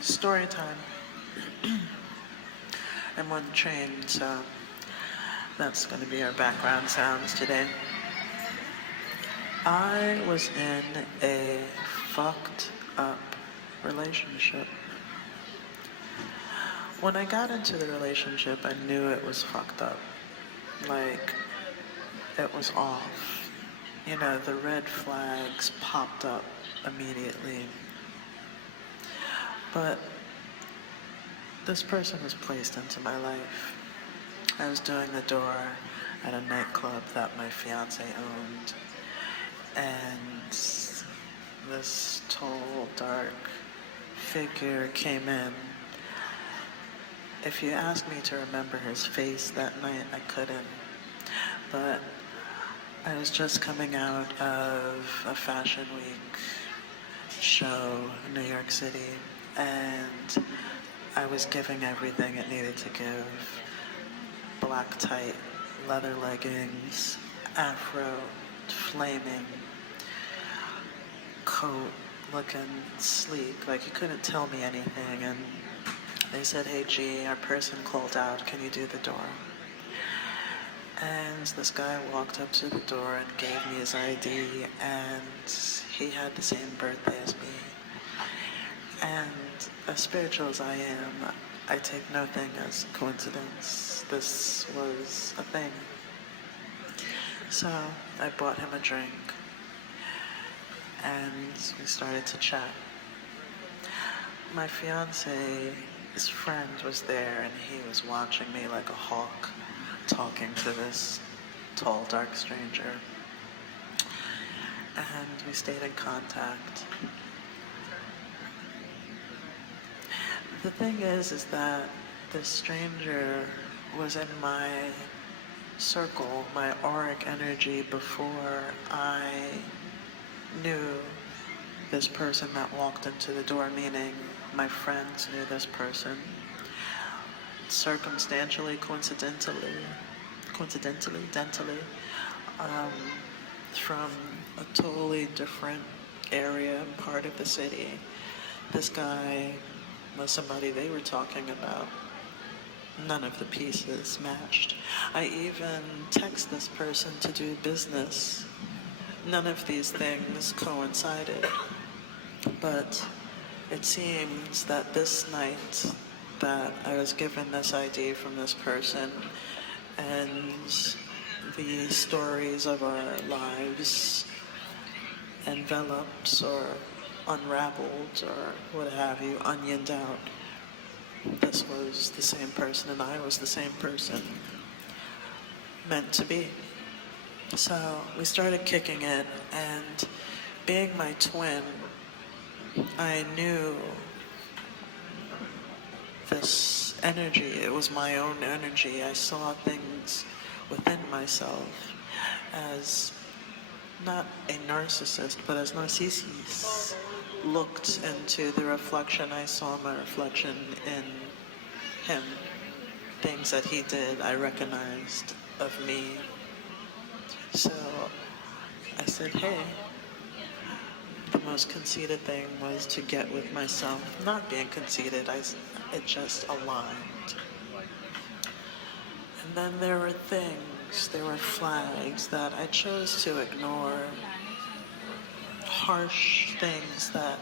Story time. I'm on the train, so that's going to be our background sounds today. I was in a fucked up relationship. When I got into the relationship, I knew it was fucked up. Like, it was off. You know, the red flags popped up immediately. But this person was placed into my life. I was doing the door at a nightclub that my fiance owned, and this tall, dark figure came in. If you asked me to remember his face that night, I couldn't. But I was just coming out of a Fashion Week show in New York City, and I was giving everything it needed to give. Black tight leather leggings, afro, flaming, coat, looking sleek, like you couldn't tell me anything. And they said, "Hey G, our person called out, can you do the door?" And this guy walked up to the door and gave me his ID, and he had the same birthday as me. And as spiritual as I am, I take nothing as coincidence. This was a thing. So I bought him a drink, and we started to chat. My fiance's friend was there, and he was watching me like a hawk, talking to this tall, dark stranger. And we stayed in contact. The thing is that this stranger was in my circle, my auric energy, before I knew this person that walked into the door, meaning my friends knew this person. Circumstantially, coincidentally, from a totally different area, part of the city. This guy was somebody they were talking about. None of the pieces matched. I even text this person to do business. None of these things coincided. But it seems that this night that I was given this ID from this person, and the stories of our lives enveloped or unraveled or what have you, onioned out. This was the same person and I was the same person, meant to be. So we started kicking it, and being my twin, I knew this energy. It was my own energy. I saw things within myself as not a narcissist, but as Narcissus looked into the reflection. I saw my reflection in him. Things that he did, I recognized of me. So I said, hey, the most conceited thing was to get with myself. Not being conceited, it just aligned. And then there were things, there were flags that I chose to ignore. Harsh things that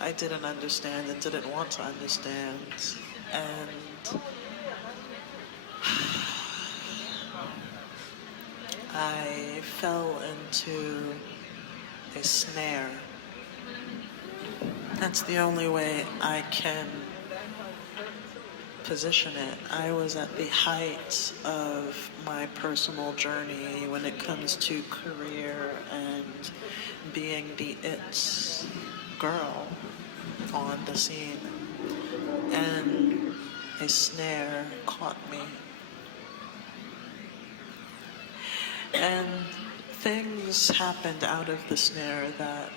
I didn't understand and didn't want to understand. And I fell into a snare. That's the only way I can position it. I was at the height of my personal journey when it comes to career and being the it girl on the scene. And a snare caught me. And things happened out of the snare that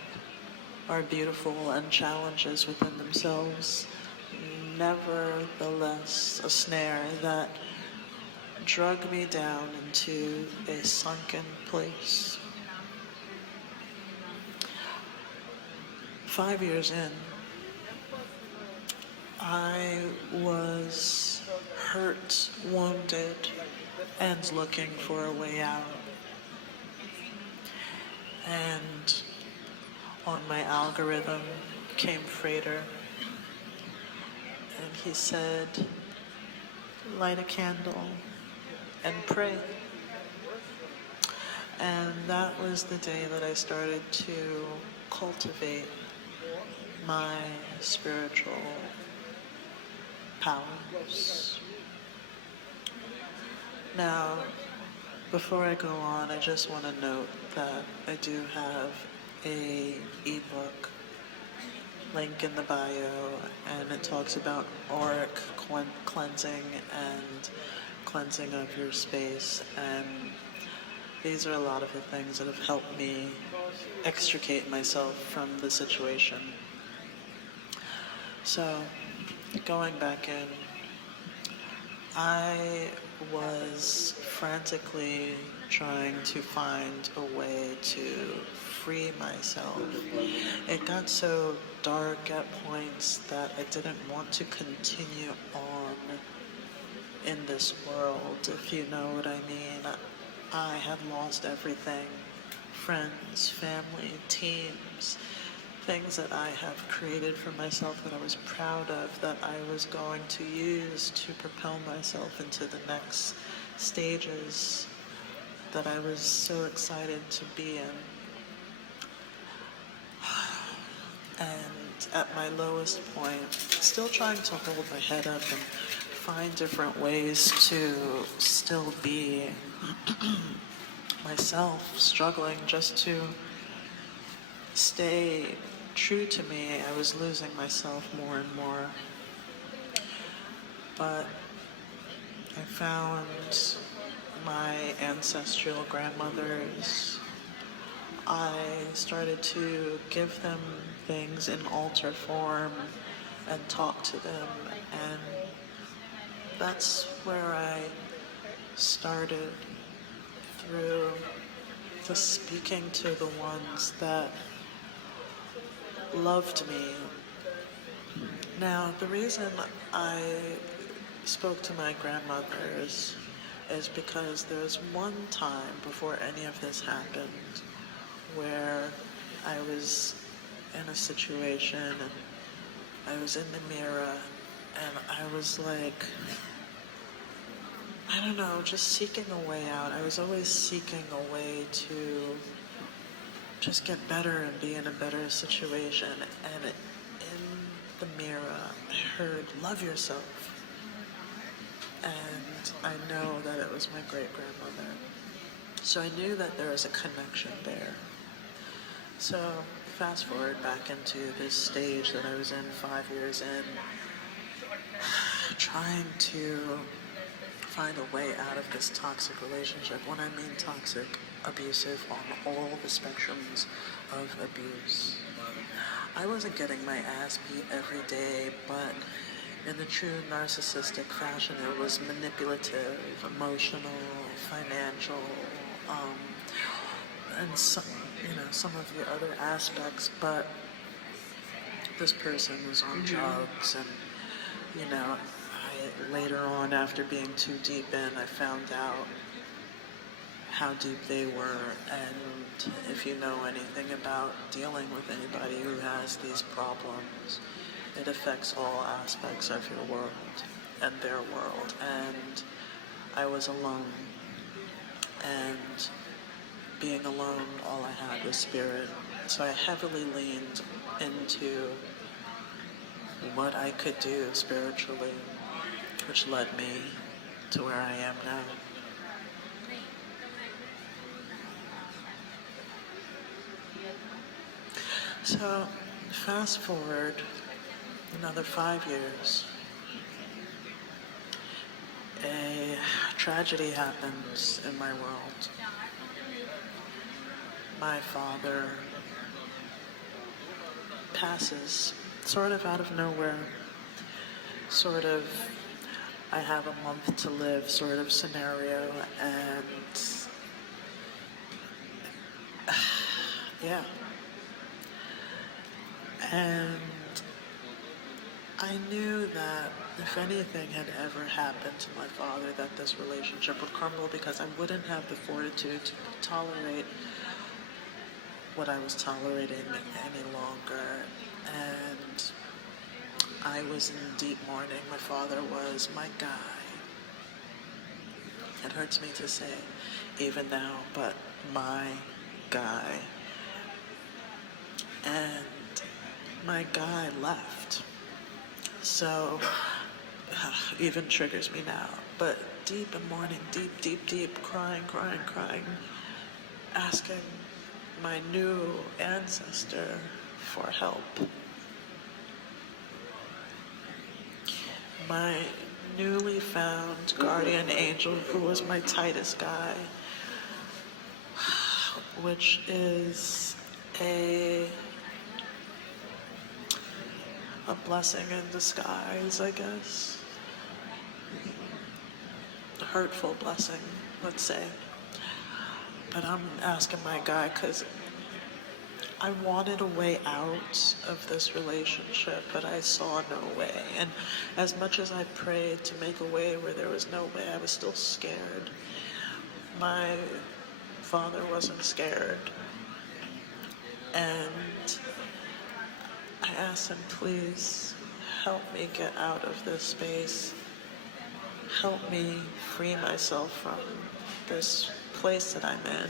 are beautiful and challenges within themselves. Nevertheless, a snare that drug me down into a sunken place. 5 years in, I was hurt, wounded, and looking for a way out. And on my algorithm came Frater, and he said, light a candle and pray. And that was the day that I started to cultivate my spiritual powers. Now, before I go on, I just want to note that I do have a ebook link in the bio, and it talks about auric cleansing and cleansing of your space, and these are a lot of the things that have helped me extricate myself from the situation. So, going back in, I was frantically trying to find a way to free myself. It got so dark at points that I didn't want to continue on in this world, if you know what I mean. I had lost everything. Friends, family, teams, things that I have created for myself that I was proud of, that I was going to use to propel myself into the next stages that I was so excited to be in. And at my lowest point, still trying to hold my head up and find different ways to still be myself, struggling just to stay true to me. I was losing myself more and more. But I found my ancestral grandmothers. I started to give them things in altar form and talk to them, and that's where I started, through just speaking to the ones that loved me. Now, the reason I spoke to my grandmothers is because there was one time before any of this happened where I was in a situation and I was in the mirror and I was like, I don't know, just seeking a way out. I was always seeking a way to just get better and be in a better situation. And in the mirror, I heard, love yourself. And I know that it was my great-grandmother. So I knew that there was a connection there. So fast forward back into this stage that I was in 5 years in, trying to find a way out of this toxic relationship. When I mean toxic, abusive on all the spectrums of abuse. I wasn't getting my ass beat every day, but in the true narcissistic fashion, it was manipulative, emotional, financial, and some of the other aspects. But this person was on drugs, and later on, after being too deep in, I found out how deep they were. And if you know anything about dealing with anybody who has these problems, it affects all aspects of your world and their world. And I was alone. And being alone, all I had was spirit. So I heavily leaned into what I could do spiritually, which led me to where I am now. So, fast forward another 5 years. A tragedy happens in my world. My father passes, sort of out of nowhere, sort of I have a month to live sort of scenario, and yeah. And I knew that if anything had ever happened to my father, that this relationship would crumble because I wouldn't have the fortitude to tolerate what I was tolerating any longer. And I was in deep mourning. My father was my guy. It hurts me to say, even now, but my guy. And my guy left. So, even triggers me now. But deep in mourning, deep, crying, asking my new ancestor for help. My newly found guardian angel, who was my tightest guy, which is a blessing in disguise, I guess. A hurtful blessing, let's say. But I'm asking my guy because I wanted a way out of this relationship, but I saw no way. And as much as I prayed to make a way where there was no way, I was still scared. My father wasn't scared. And I asked him, please help me get out of this space. Help me free myself from this place that I'm in.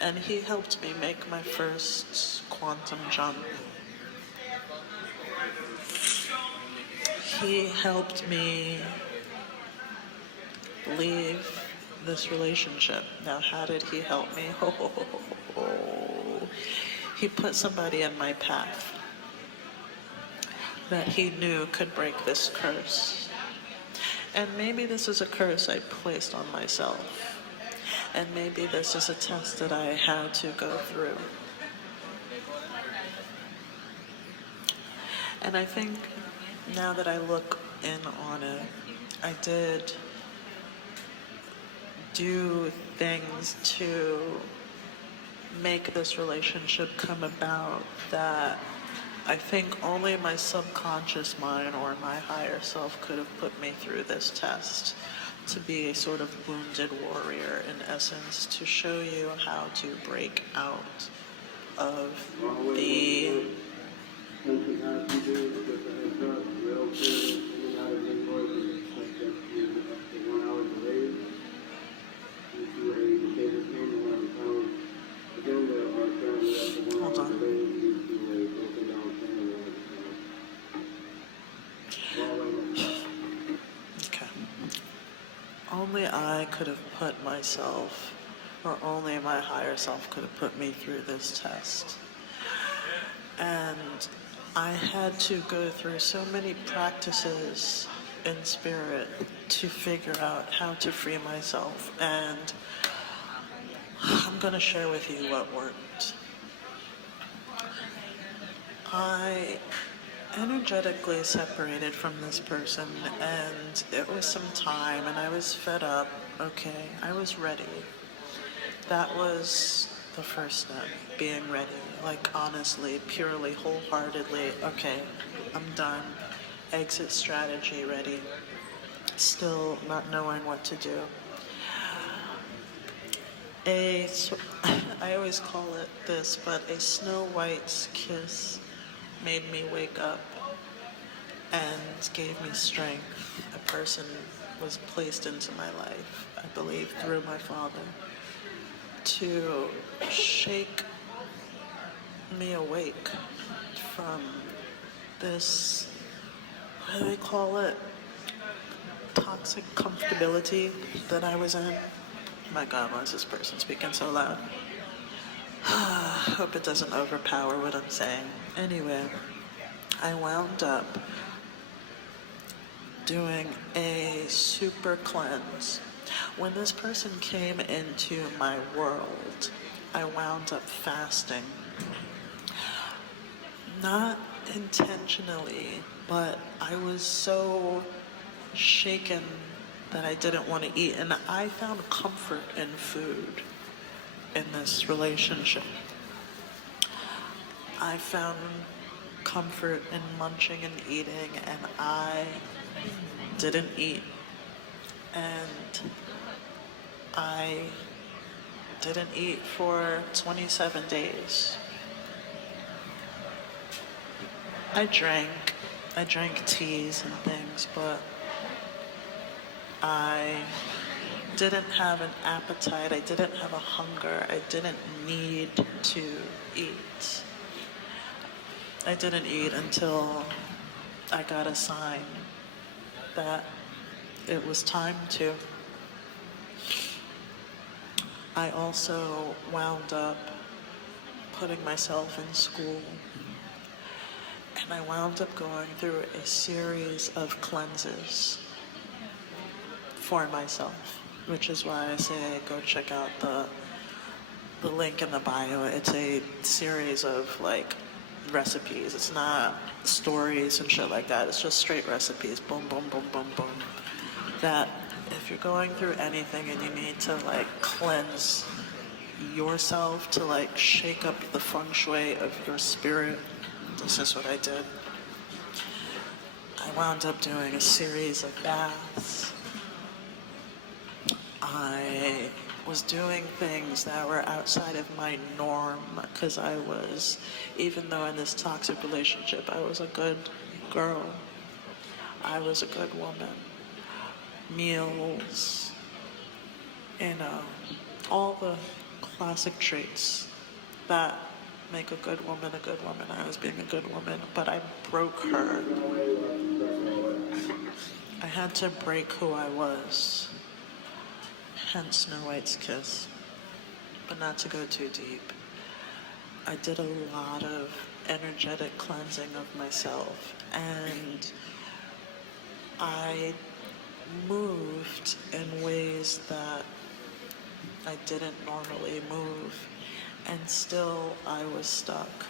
And he helped me make my first quantum jump. He helped me leave this relationship. Now, how did he help me? He put somebody in my path that he knew could break this curse. And maybe this is a curse I placed on myself. And maybe this is a test that I had to go through. And I think now that I look in on it, I did do things to make this relationship come about that I think only my subconscious mind or my higher self could have put me through this test. To be a sort of wounded warrior, in essence, to show you how to break out of the hold on. Okay. Only I could have put myself, or only my higher self could have put me through this test. And I had to go through so many practices in spirit to figure out how to free myself. And I'm going to share with you what worked. I energetically separated from this person, and it was some time, and I was fed up. Okay, I was ready. That was the first step, being ready. Like, honestly, purely, wholeheartedly, okay, I'm done. Exit strategy ready. Still not knowing what to do. I always call it this, but a Snow White's kiss made me wake up and gave me strength. A person was placed into my life, I believe, through my father, to shake me awake from this, what do they call it, toxic comfortability that I was in. My God, why is this person speaking so loud? Hope it doesn't overpower what I'm saying. Anyway, I wound up doing a super cleanse. When this person came into my world, I wound up fasting. Not intentionally, but I was so shaken that I didn't want to eat. And I found comfort in food in this relationship. I found comfort in munching and eating, and I didn't eat. And I didn't eat for 27 days. I drank. I drank teas and things, but I didn't have an appetite. I didn't have a hunger. I didn't need to eat. I didn't eat until I got a sign that it was time to. I also wound up putting myself in school, and I wound up going through a series of cleanses for myself, which is why I say go check out the link in the bio. It's a series of like recipes. It's not stories and shit like that. It's just straight recipes. Boom, boom, boom, boom, boom. That if you're going through anything and you need to like cleanse yourself, to like shake up the feng shui of your spirit, this is what I did. I wound up doing a series of baths. I was doing things that were outside of my norm because I was, even though in this toxic relationship, I was a good girl. I was a good woman. Meals, all the classic traits that make a good woman a good woman. I was being a good woman, but I broke her. I had to break who I was. Hence Snow White's kiss. But not to go too deep. I did a lot of energetic cleansing of myself, and I moved in ways that I didn't normally move, and still I was stuck.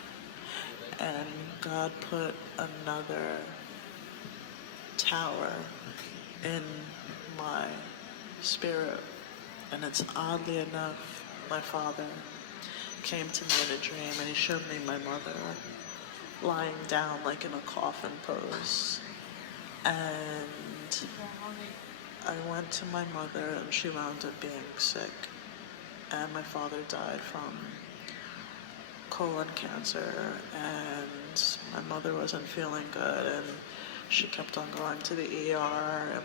And God put another tower in my spirit. And it's oddly enough, my father came to me in a dream and he showed me my mother lying down like in a coffin pose. And I went to my mother and she wound up being sick. And my father died from colon cancer, and my mother wasn't feeling good, and she kept on going to the ER and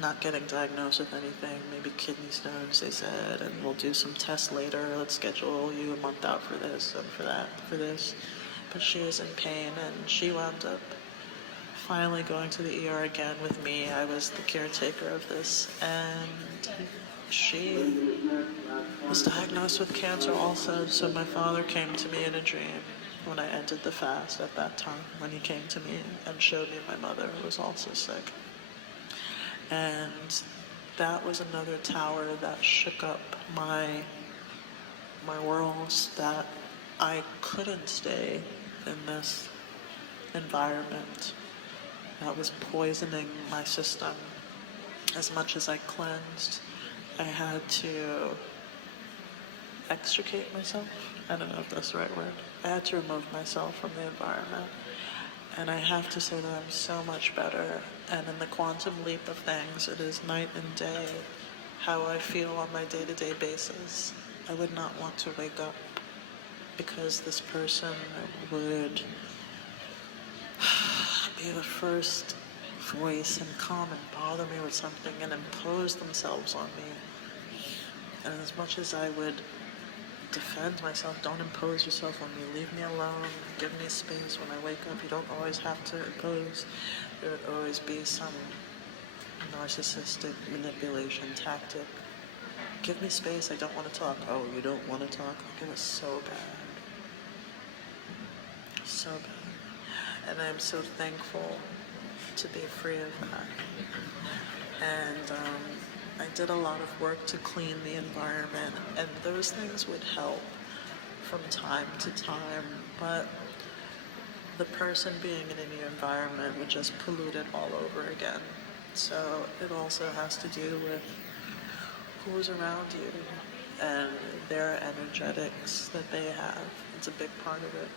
not getting diagnosed with anything, maybe kidney stones, they said, and we'll do some tests later. Let's schedule you a month out for this and for that, for this. But she was in pain, and she wound up finally going to the ER again with me. I was the caretaker of this, and she was diagnosed with cancer also. So my father came to me in a dream when I ended the fast at that time, when he came to me and showed me my mother who was also sick. And that was another tower that shook up my worlds, that I couldn't stay in this environment that was poisoning my system. As much as I cleansed, I had to extricate myself. I don't know if that's the right word. I had to remove myself from the environment. And I have to say that I'm so much better. And in the quantum leap of things, it is night and day how I feel on my day-to-day basis. I would not want to wake up because this person would be the first voice and come and bother me with something and impose themselves on me. And as much as I would defend myself, don't impose yourself on me, leave me alone, give me space when I wake up. You don't always have to impose. There would always be some narcissistic manipulation tactic. Give me space, I don't want to talk. Oh, you don't want to talk? Like, it was so bad. So bad. And I'm so thankful to be free of that. And I did a lot of work to clean the environment, and those things would help from time to time, but the person being in a new environment would just pollute it all over again. So it also has to do with who's around you and their energetics that they have. It's a big part of it.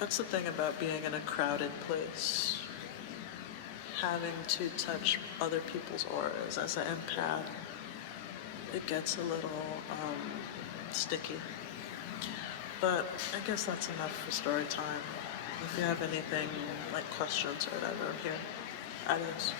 That's the thing about being in a crowded place. Having to touch other people's auras as an empath, it gets a little sticky. But I guess that's enough for story time. If you have anything like questions or whatever, I'm here. Adios.